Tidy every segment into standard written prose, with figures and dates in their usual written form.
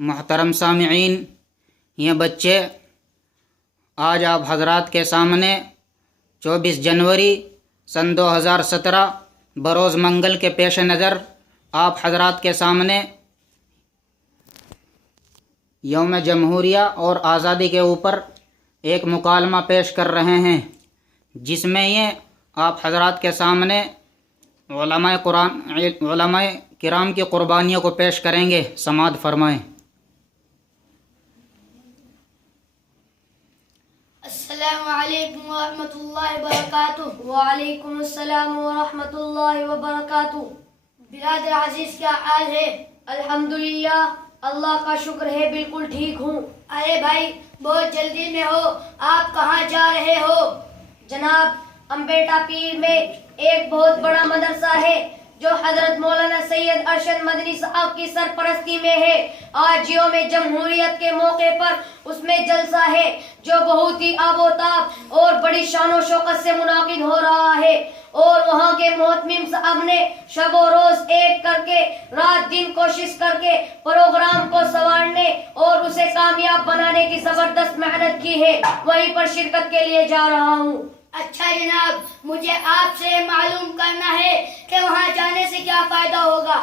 محترم سامعین، یہ بچے آج آپ حضرات کے سامنے 24 جنوری سن 2017 بروز منگل کے پیش نظر آپ حضرات کے سامنے یوم جمہوریہ اور آزادی کے اوپر ایک مکالمہ پیش کر رہے ہیں، جس میں یہ آپ حضرات کے سامنے علماء کرام کی قربانیوں کو پیش کریں گے۔ سماعت فرمائیں۔ السلام علیکم ورحمۃ اللہ وبرکاتہ۔ وعلیکم السلام ورحمۃ اللہ وبرکاتہ۔ برادر عزیز، کیا حال ہے؟ الحمدللہ، اللہ کا شکر ہے، بالکل ٹھیک ہوں۔ ارے بھائی، بہت جلدی میں ہو، آپ کہاں جا رہے ہو؟ جناب، امبیٹا پیر میں ایک بہت بڑا مدرسہ ہے جو حضرت مولانا سید ارشد مدنی صاحب کی سرپرستی میں ہے۔ آج یوم جمہوریت کے موقع پر اس میں جلسہ ہے جو بہت ہی آب و تاب اور بڑی شان و شوکت سے منعقد ہو رہا ہے، اور وہاں کے محتمم صاحب نے شب و روز ایک کر کے رات دن کوشش کر کے پروگرام کو سنوارنے اور اسے کامیاب بنانے کی زبردست محنت کی ہے۔ وہیں پر شرکت کے لیے جا رہا ہوں۔ اچھا جناب، مجھے آپ سے معلوم کرنا ہے کہ وہاں جانے سے کیا فائدہ ہوگا؟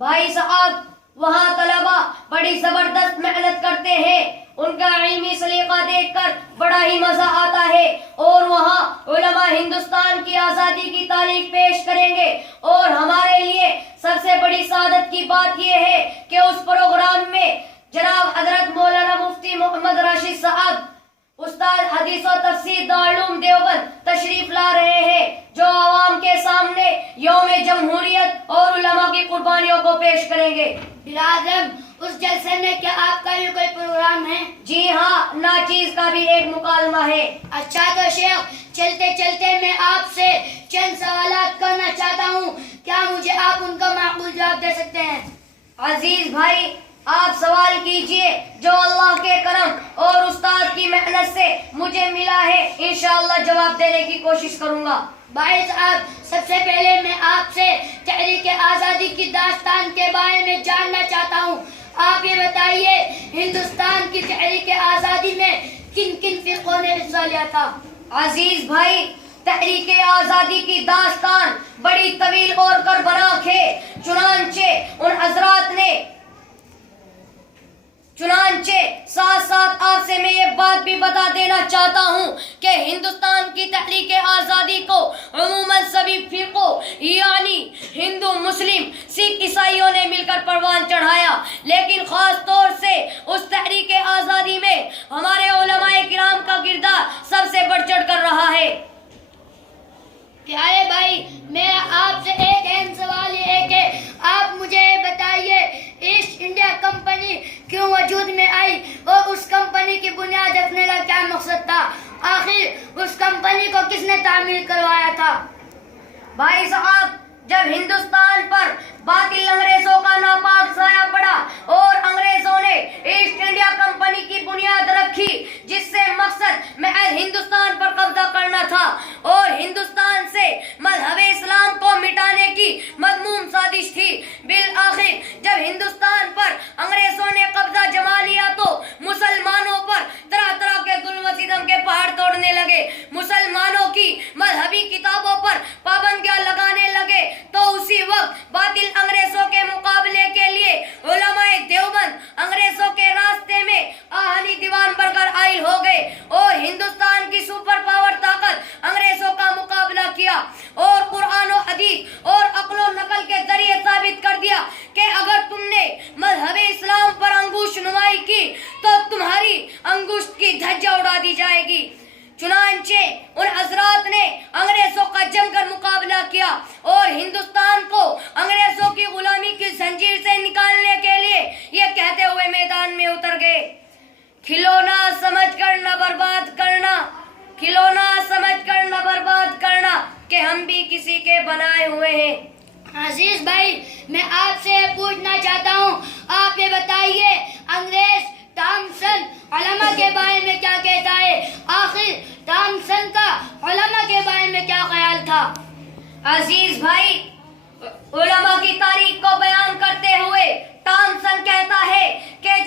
بھائی صاحب، وہاں طلبہ بڑی زبردست محنت کرتے ہیں، ان کا علمی سلیقہ دیکھ کر بڑا ہی مزہ آتا ہے، اور وہاں علماء ہندوستان کی آزادی کی تاریخ پیش کریں گے۔ اور ہمارے لیے سب سے بڑی سعادت کی بات یہ ہے کہ اس پروگرام میں جناب حضرت مولانا مفتی محمد راشد صاحب، استاد حدیث و تفسیر دارالعلوم دیوبند، تشریف لا رہے ہیں، جو عوام کے سامنے یوم جمہوریت اور علماء کی قربانیوں کو پیش کریں گے۔ برادر، اس جلسے میں کیا آپ کا بھی کوئی پروگرام ہے؟ جی ہاں، ناچیز کا بھی ایک مکالمہ ہے۔ اچھا تو شیخ، چلتے چلتے میں آپ سے چند سوالات کرنا چاہتا ہوں، کیا مجھے آپ ان کا معقول جواب دے سکتے ہیں؟ عزیز بھائی، آپ سوال کیجئے، جو اللہ کے کرم اور استاد کی محنت سے مجھے ملا ہے، انشاءاللہ جواب دینے کی کوشش کروں گا۔ بھائی صاحب، سب سے پہلے میں آپ سے تحریک آزادی کی داستان کے بارے میں جاننا چاہتا ہوں۔ آپ یہ بتائیے، ہندوستان کی تحریک آزادی میں کن کن فرقوں نے حصہ لیا تھا؟ عزیز بھائی، تحریک آزادی کی داستان بڑی طویل اور کربناک ہے، چنانچہ ان حضرات نے ساتھ ساتھ آپ سے میں یہ بات بھی بتا دینا چاہتا ہوں کہ ہندوستان کی تحریک آزادی کو عموماً سبھی فرقوں یعنی ہندو، مسلم، سکھ، عیسائیوں نے مل کر پروان چڑھایا، لیکن خاص طور سے اس تحریک آزادی میں ہمارے علماء کرام کا کردار سب سے بڑھ چڑھ کر رہا ہے۔ پیارے بھائی، میرا آپ سے ایک اہم سوال یہ ہے کہ آپ مجھے بتائیے، ایسٹ انڈیا کمپنی کیوں وجود میں آئی اور اس کمپنی کی بنیاد رکھنے کا کیا مقصد تھا؟ آخر اس کمپنی کو کس نے تعمیر کروایا تھا؟ بھائی صاحب، جب ہندوستان پر باطل انگریزوں کا ناپاک سایہ پڑا اور انگریزوں نے ایسٹ انڈیا کمپنی کی بنیاد رکھی، جس سے مقصد محض ہندوستان پر قبضہ کرنا تھا اور ہندوستان سے مذہب اسلام کو مٹانے کی مذموم سازش تھی، بالآخر جب ہندوستان پر انگریزوں نے قبضہ جما لیا تو مسلمانوں پر طرح طرح کے ظلم و ستم کے پہاڑ توڑنے لگے، مسلمانوں کی مذہبی کتابوں پر پابندیاں لگانے لگے، تو اسی وقت باطل انگریزوں کے مقابلے کے لیے علماء دیوبند انگریزوں کے راستے میں آہنی دیوان بن کر عائل ہو گئے اور ہندوستان کی سپر پاور طاقت انگریزوں کا مقابلہ کیا، اور قرآن و حدیث اور عقل و نقل کے ذریعے ثابت کر دیا کہ اگر تم نے مذہب اسلام پر انگوش نمائی کی تو تمہاری انگشت کی دھجہ اڑا دی جائے گی۔ چنانچہ ان حضرات نے انگریزوں کا جم کر مقابلہ کیا اور ہندوستان کو انگریزوں کی غلامی کی زنجیر سے نکالنے کے لیے یہ کہتے ہوئے میدان میں اتر گئے، کھلونا سمجھ کر نہ برباد کرنا، کھلونا سمجھ کر نہ برباد کرنا، کہ ہم بھی کسی کے بنائے ہوئے ہیں۔ عزیز بھائی، میں آپ سے پوچھنا چاہتا ہوں، آپ یہ بتائیے، انگریز تامسن علماء کے بارے میں کیا کہتا ہے؟ آخر تامسن کا علماء کے بارے میں کیا خیال تھا؟ عزیز بھائی، علماء کی تاریخ کو بیان کرتے ہوئے تامسن کہتا ہے کہ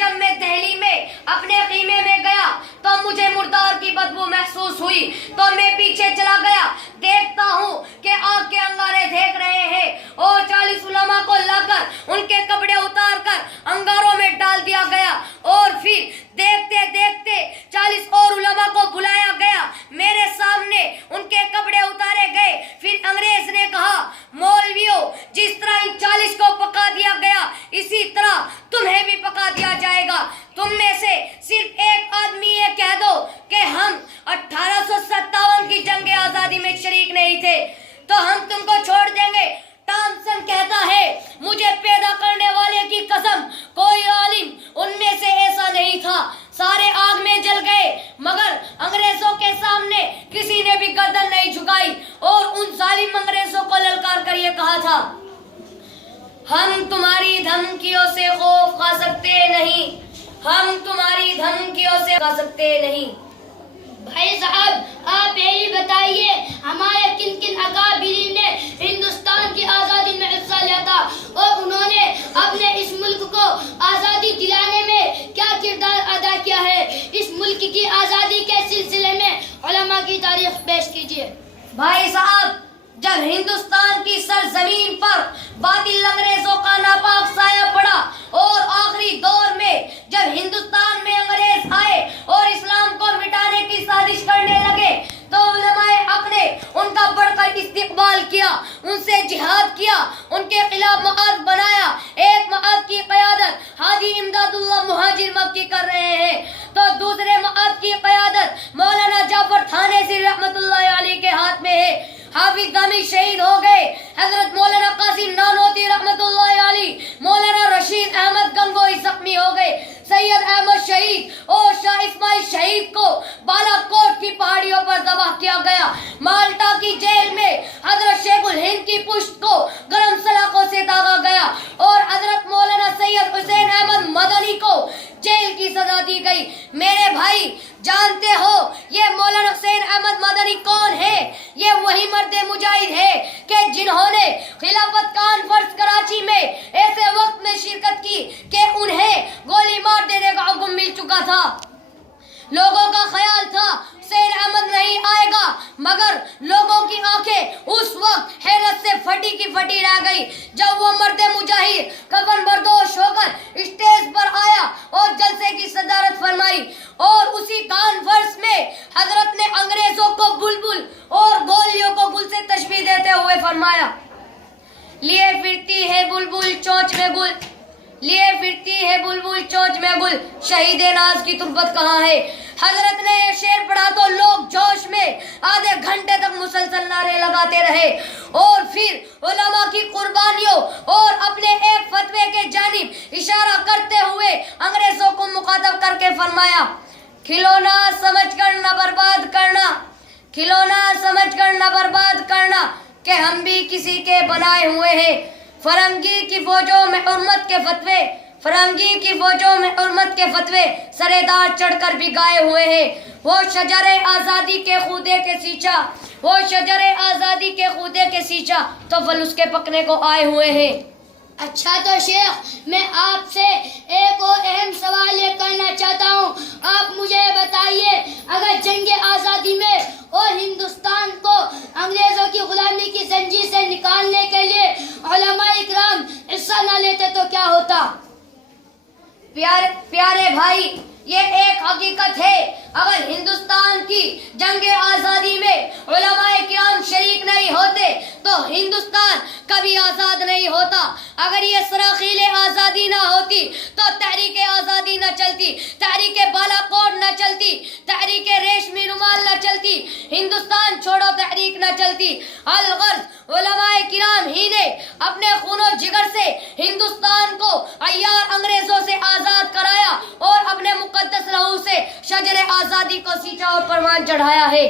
ہم تمہاری دھمکیوں سے بچ سکتے نہیں۔ بھائی صاحب آپ یہی بتائیے ہمارے کن کن اکابرین نے ہندوستان کی آزادی میں حصہ لیا تھا اور انہوں نے اپنے اس ملک کو آزادی دلانے میں کیا کردار ادا کیا ہے؟ اس ملک کی آزادی کے سلسلے میں علماء کی تاریخ پیش کیجیے۔ بھائی صاحب جب ہندوستان کی سرزمین پر باطل انگریزوں کا ناپاک سایہ پڑا اور آخری دور میں جب ہندوستان میں انگریز آئے اور اسلام کو مٹانے کی سازش کرنے لگے تو علماء حق نے ان کا بڑھ کر استقبال کیا، ان سے جہاد کیا، ان کے خلاف معاہد بنایا۔ ایک معاہد کی قیادت حاجی امداد اللہ مہاجر مکی کر رہے ہیں تو دوسرے معاہد کی قیادت مولانا جعفر تھانیسی رحمت اللہ علیہ کے ہاتھ میں ہے۔ حافظ دامی شہید ہو گئے، حضرت مولانا قاسم نانوتی رحمت اللہ علیہ، مولانا رشید احمد گنگوئی زخمی ہو گئے، سید احمد شہید اور شاہ اسماعیل شہید کو بالا کوٹ کی پہاڑیوں پر ذبح کیا گیا۔ مالٹا کی جیل میں حضرت شیخ الہند کی پشت کو گرم سلاخوں سے داغا گیا اور حضرت مولانا سید حسین احمد مدنی کو جیل کی سزا دی گئی۔ میرے بھائی جانتے ہو یہ مولانا حسین احمد مدنی کون ہے؟ یہ وہی مرد مجاہد ہے کہ جنہوں نے خلافت کانفرنس کراچی میں ایسے وقت میں شرکت کی کہ انہیں گولی مار دینے کا حکم مل چکا تھا۔ لوگوں کا خیال تھا حسین احمد نہیں آئے گا، مگر لوگوں کی آنکھیں اس وقت حیرت سے پھٹی کی پھٹی رہ گئی جب وہ مرد مجاہد کفن بردوش ہو کر اسٹیج پر آیا اور جلسے کی صدارت فرمائی اور اسی کانفرنس میں حضرت نے انگریزوں کو بلبل اور گولیوں کو گل سے تشبیہ دیتے ہوئے فرمایا، لیے پھرتی ہے بلبل چونچ میں گل، لیے پھرتی ہے بلبل چونچ میں گل، شہید ناز کی تربت کہاں ہے؟ حضرت نے یہ شعر پڑھا تو لوگ جوش میں آدھے گھنٹے تک مسلسل نعرے لگاتے رہے اور پھر علماء کی قربانیوں اور اپنے ایک فتوے کے جانب اشارہ کرتے ہوئے انگریزوں کو مخاطب کر کے فرمایا، کھلونا سمجھ کر نہ برباد کرنا، کھلونا سمجھ کر نہ برباد کرنا کہ ہم بھی کسی کے بنائے ہوئے ہیں۔ فرنگی کی فوجوں میں حرمت کے فتوے، فرنگی کی فوجوں میں حرمت کے فتوے سرے دار چڑھ کر بھی گائے ہوئے ہیں۔ وہ شجر آزادی کے خودے کے سیچا، وہ شجر آزادی کے خودے کے سیچا تو پھل اس کے پکنے کو آئے ہوئے ہیں۔ اچھا تو شیخ میں آپ سے ایک اور اہم سوال یہ کرنا چاہتا ہوں، آپ مجھے بتائیے اگر جنگ آزادی میں اور ہندوستان کو انگریزوں کی غلامی کی زنجیر سے نکالنے کے لیے علماء اکرام حصہ نہ لیتے تو کیا ہوتا؟ پیارے بھائی یہ ایک حقیقت ہے، اگر ہندوستان کی جنگ آزادی میں علماء کرام شریک نہیں ہوتے تو ہندوستان کبھی آزاد نہیں ہوتا۔ اگر یہ سراخیل آزادی نہ ہوتی تو تحریک آزادی نہ چلتی، تحریک بالا کوٹ نہ چلتی، تحریک ریشمی رومال نہ چلتی، ہندوستان چھوڑو تحریک نہ چلتی۔ الغرض علماء کرام ہی نے اپنے خون و جگر سے ہندوستان کو عیار انگریزوں سے آزاد کرایا اور اپنے مقدس لہو سے شجر آزادی کو سینچا اور پروان چڑھایا ہے۔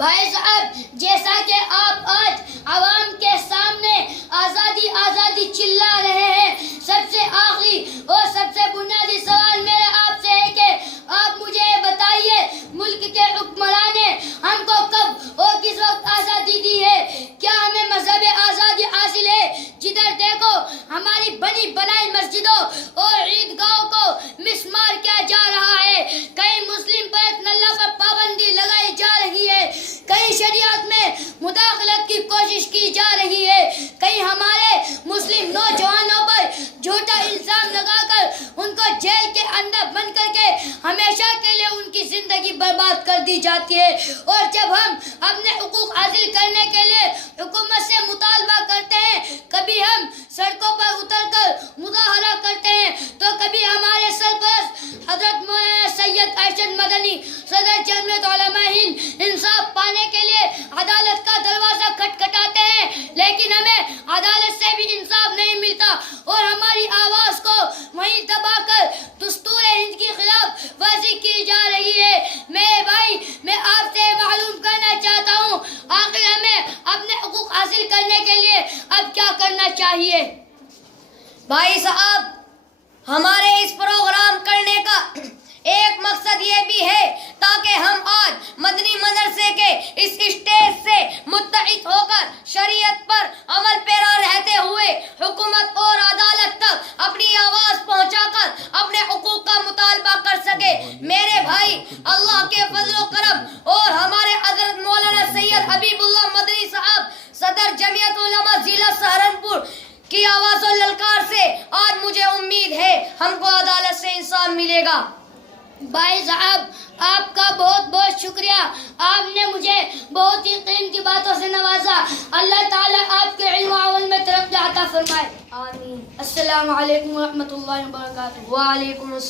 بھائی صاحب جیسا کہ آپ آج عوام کے سامنے آزادی آزادی چلا رہے ہیں، سب سے آخری اور سب سے بنیادی سوال میرا آپ سے ہے کہ آپ مجھے بتائیے ملک کے حکمران نے ہم کو کب اور کس وقت آزادی دی ہے؟ کیا ہمیں مذہب آزادی حاصل ہے؟ جدھر دیکھو ہماری بنی بنائی مسجدوں اور عیدگاہوں کو مسمار کیا جا رہا ہے، کئی مسلم بیت اللہ پر پابندی لگائی جا رہی ہے، کئی شریعت میں مداخلت کی کوشش کی جا رہی ہے، کئی ہمارے مسلم نوجوانوں پر جھوٹا الزام لگا کر ان کو جیل کے اندر بند کر کے ہمیشہ کے لیے ان کی زندگی برباد کر دی جاتی ہے۔ اور جب ہم اپنے حقوق حاصل کرنے کے لیے حکومت سے مطالبہ کرتے ہیں، کبھی ہم سڑکوں پر اتر کر مظاہرہ کرتے ہیں تو کبھی ہمارے سرپرست حضرت مولانا سید ارشد مدنی صدر جمعیت علماء ہند انصاف پانے کے لیے عدالت کا دروازہ کھٹکھٹاتے ہیں، لیکن ہمیں عدالت سے بھی انصاف نہیں ملتا اور ہماری آواز کو وہیں دبا کر دستور ہند کی خلاف ورزی کی جا رہی ہے۔ میرے بھائی میں آپ سے معلوم کرنا چاہتا ہوں آخر ہمیں اپنے حقوق حاصل کرنے کے لیے اب کیا کرنا چاہیے؟ بھائی صاحب ہمارے اس پروگرام کرنے کا مدنی مدرسے کے اس اسٹیج سے متحد ہو کر شریعت پر عمل پیرا رہتے ہوئے حکومت اور عدالت تک اپنی آواز پہنچا کر اپنے حقوق کا مطالبہ کر سکے. میرے بھائی، اللہ کے فضل و کرم اور ہمارے حضرت مولانا سید حبیب اللہ مدنی صاحب صدر جمعیت علماء ضلع سہارنپور کی آواز و للکار سے آج مجھے امید ہے ہم کو عدالت سے انصاف ملے گا. بھائی صاحب، آپ کا بہت بہت شکریہ. آپ نے مجھے بہت ہی قیمتی باتوں سے نوازا. اللہ تعالیٰ آپ کے علم و عمل میں ترقی عطا فرمائے. آمین. السلام علیکم ورحمۃ اللہ وبرکاتہ. وعلیکم السلام.